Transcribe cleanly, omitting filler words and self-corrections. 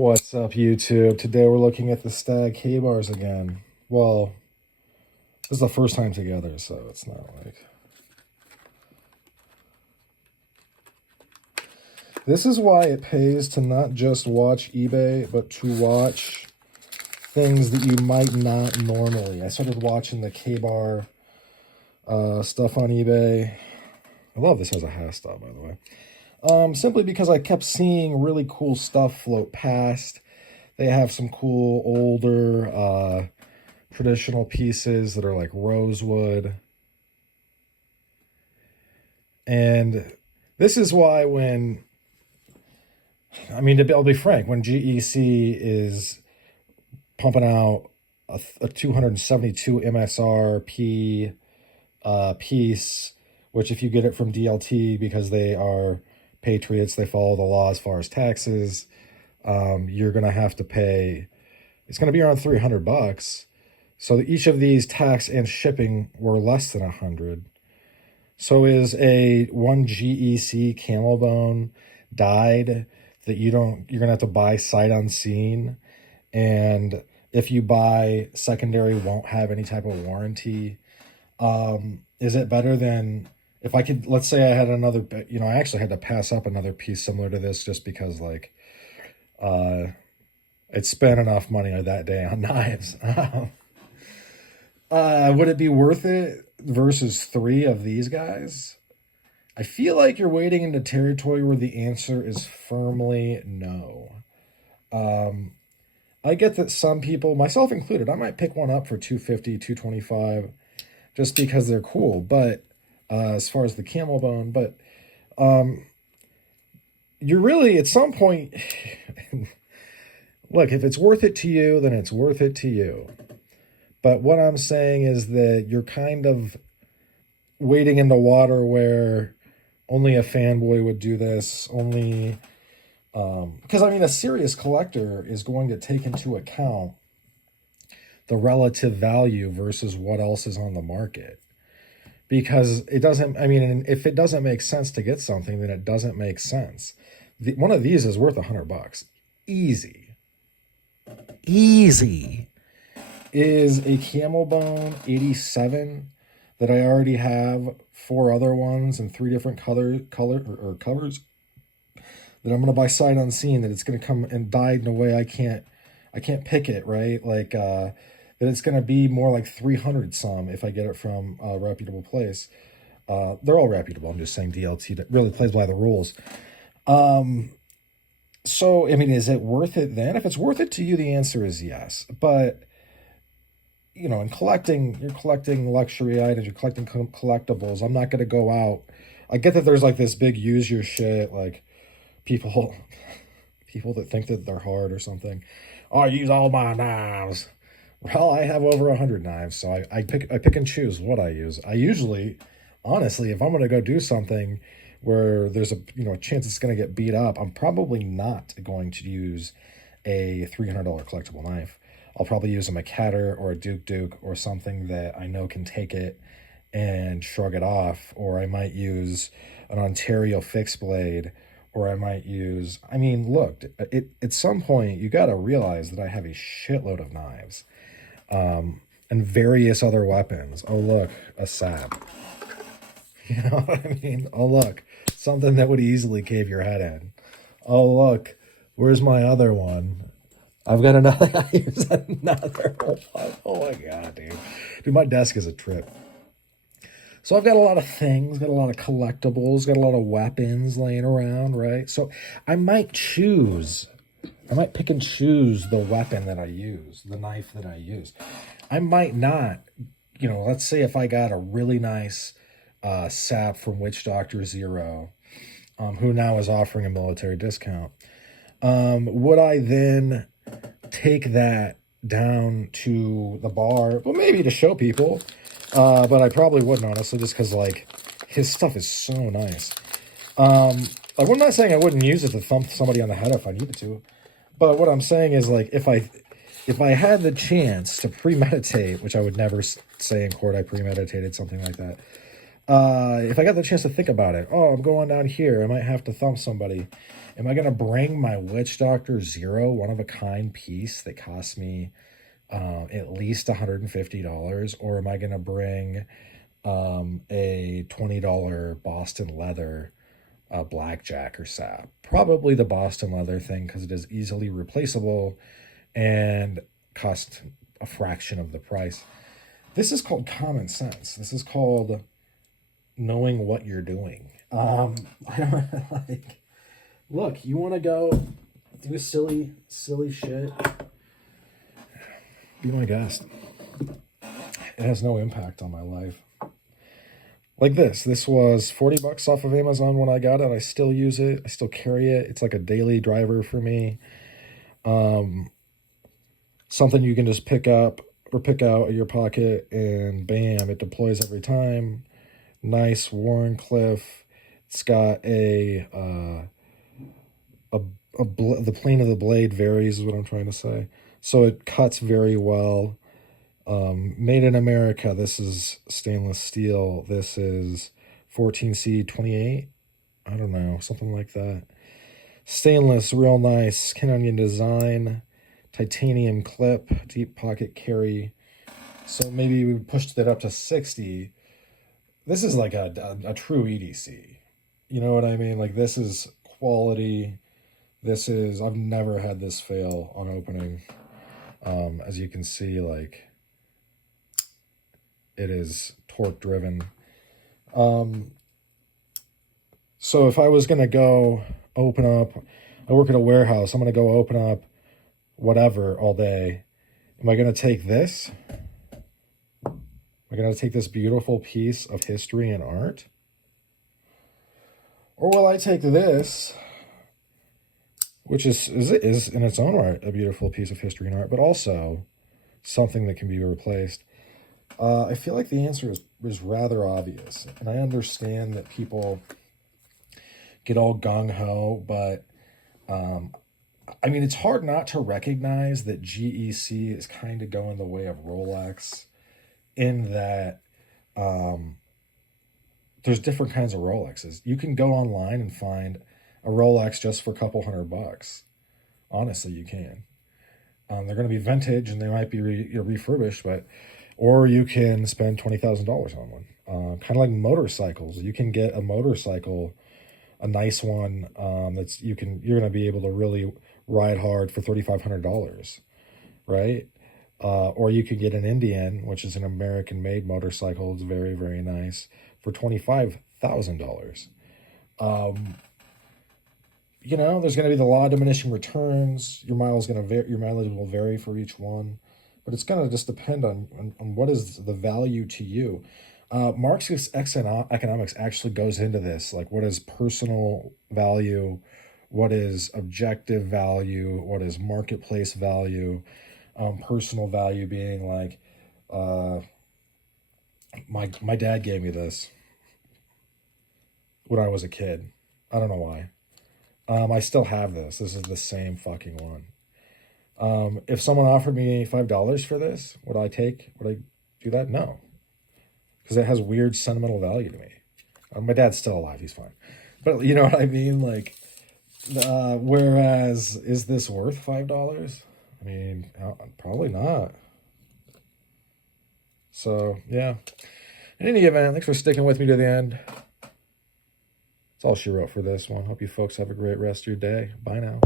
What's up, YouTube? Today we're looking at the Stag K-bars again. Well, this is the first time together, so it's not like... This is why it pays to not just watch eBay, but to watch things that you might not normally. I started watching the K-bar stuff on eBay. I love this as a hash stop, by the way. Simply because I kept seeing really cool stuff float past. They have some cool older traditional pieces that are like rosewood. And this is why I'll be frank, when GEC is pumping out a 272 MSRP piece, which if you get it from DLT because they are patriots, they follow the law as far as taxes, you're going to have to pay, it's going to be around $300. So each of these tax and shipping were less than 100. So is a one GEC camel bone dyed that you're going to have to buy sight unseen. And if you buy secondary, won't have any type of warranty. Is it better than, if I could, let's say I had another, I actually had to pass up another piece similar to this just because like, it spent enough money that day on knives. Would it be worth it versus 3 of these guys? I feel like you're wading into territory where the answer is firmly no. I get that some people, myself included, I might pick one up for $250, $225 just because they're cool. But as far as the camel bone, but you're really at some point, look, if it's worth it to you, then it's worth it to you. But what I'm saying is that you're kind of wading into water where only a fanboy would do this, only... because, a serious collector is going to take into account the relative value versus what else is on the market. Because it doesn't, if it doesn't make sense to get something, then it doesn't make sense. One of these is worth $100. Easy. Easy. Is a camel bone 87 that I already have 4 other ones in 3 different covers that I'm going to buy sight unseen, that it's going to come and dyed in a way I can't pick it, right? Like, that it's going to be more like 300 some if I get it from a reputable place. They're all reputable. I'm just saying DLT that really plays by the rules. So, is it worth it then? If it's worth it to you, the answer is yes. But, in collecting, you're collecting luxury items, you're collecting collectibles. I'm not going to go out. I get that there's like this big use your shit, like people that think that they're hard or something. Oh, I use all my knives. Well, I have over 100 knives, so I pick and choose what I use. I usually, honestly, if I'm going to go do something where there's a chance it's going to get beat up, I'm probably not going to use a $300 collectible knife. I'll probably use a McCatter or a Duke or something that I know can take it and shrug it off. Or I might use an Ontario fixed blade, or I might use, look, at some point you got to realize that I have a shitload of knives and various other weapons. Oh, look, a sap. You know what I mean? Oh, look, something that would easily cave your head in. Oh, look, where's my other one? I've got another, here's another one. Oh my God, dude. My desk is a trip. So I've got a lot of things, got a lot of collectibles, got a lot of weapons laying around, right? So I might pick and choose the weapon that I use, the knife that I use. I might not, let's say if I got a really nice sap from Witch Doctor Zero, who now is offering a military discount, would I then take that down to the bar? Well, maybe to show people, but I probably wouldn't, honestly, just because like his stuff is so nice. I'm not saying I wouldn't use it to thump somebody on the head if I needed to, but what I'm saying is, like, if I had the chance to premeditate, which I would never say in court I premeditated something like that, If I got the chance to think about it, oh, I'm going down here. I might have to thump somebody. Am I going to bring my Witch Doctor Zero one of a kind piece that costs me at least $150, or am I going to bring a $20 Boston leather blackjack or sap? Probably the Boston leather thing because it is easily replaceable and cost a fraction of the price. This is called common sense. This is called knowing what you're doing. I don't like. Look, you want to go do silly shit? Be my guest. It has no impact on my life. Like this. This was $40 off of Amazon when I got it. I still use it. I still carry it. It's like a daily driver for me. Something you can just pick up or pick out of your pocket and bam, it deploys every time. Nice Warncliffe. It's got the plane of the blade varies is what I'm trying to say. So it cuts very well. Made in America. This is stainless steel. This is 14C28. I don't know, something like that. Stainless, real nice. Skin onion design. Titanium clip. Deep pocket carry. So maybe we pushed it up to 60. This is like a true EDC. You know what I mean? Like this is quality. I've never had this fail on opening. As you can see, like it is torque driven. So if I was going to go open up, I work at a warehouse, I'm going to go open up whatever all day. Am I going to take this? Am I going to take this beautiful piece of history and art? Or will I take this, which is in its own right a beautiful piece of history and art, but also something that can be replaced? I feel like the answer is rather obvious, and I understand that people get all gung-ho, but I mean, it's hard not to recognize that GEC is kind of going the way of Rolex in that there's different kinds of Rolexes. You can go online and find a Rolex just for a couple $100. Honestly, you can. They're going to be vintage and they might be refurbished, or you can spend $20,000 on one. Kind of like motorcycles. You can get a motorcycle, a nice one you're going to be able to really ride hard for $3,500, right? Or you could get an Indian, which is an American-made motorcycle. It's very, very nice for $25,000. You know, there's going to be the law of diminishing returns. Your mileage will vary for each one, but it's going to just depend on what is the value to you. Marxist economics actually goes into this, like what is personal value, what is objective value, what is marketplace value. Personal value being like, my dad gave me this when I was a kid. I don't know why. I still have this. This is the same fucking one. If someone offered me $5 for this, would I do that? No. Because it has weird sentimental value to me. My dad's still alive. He's fine. But you know what I mean? Like, whereas, is this worth $5? I mean, probably not. So, yeah. In any event, thanks for sticking with me to the end. That's all she wrote for this one. Hope you folks have a great rest of your day. Bye now.